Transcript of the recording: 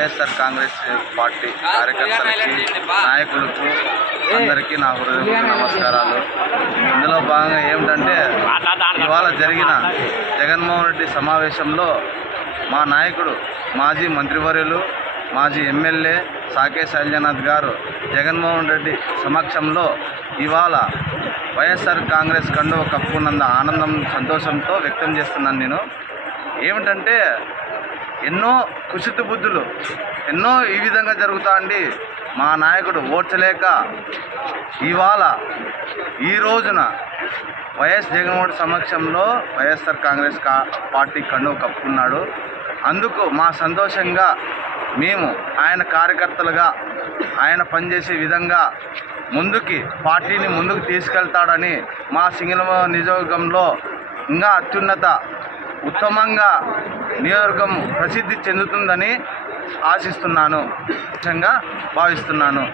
YSR Congress party కార్యకర్తలకి, నాయకులకు అందరికీ నా హృదయపూర్వక నమస్కారాలు. ఇందులో భాగంగా ఏమిటంటే, ఇవాళ జరిగిన జగన్మోహన్ రెడ్డి సమావేశంలో మా నాయకుడు, మాజీ మంత్రివర్యులు, మాజీ ఎమ్మెల్యే సాకే శైలజనాథ్ గారు జగన్మోహన్ రెడ్డి సమక్షంలో ఇవాళ వైఎస్ఆర్ కాంగ్రెస్ కండువ కప్పుకున్నంత ఆనందం, సంతోషంతో వ్యక్తం చేస్తున్నాను. నేను ఏమిటంటే, ఎన్నో కుశిత బుద్ధులు ఎన్నో ఈ విధంగా జరుగుతా అండి. మా నాయకుడు ఓర్చలేక ఇవాళ ఈ రోజున వైఎస్ జగన్మోహన్ సమక్షంలో వైఎస్ఆర్ కాంగ్రెస్ పార్టీ కండువ కప్పుకున్నాడు. అందుకు మా సంతోషంగా మేము ఆయన కార్యకర్తలుగా ఆయన పనిచేసే విధంగా పార్టీని ముందుకు తీసుకెళ్తాడని, మా సింగనమ నియోజకవర్గంలో ఇంకా అత్యున్నత ఉత్తమంగా నియోజకవర్గం ప్రసిద్ధి చెందుతుందని ఆశిస్తున్నాను, భావిస్తున్నాను.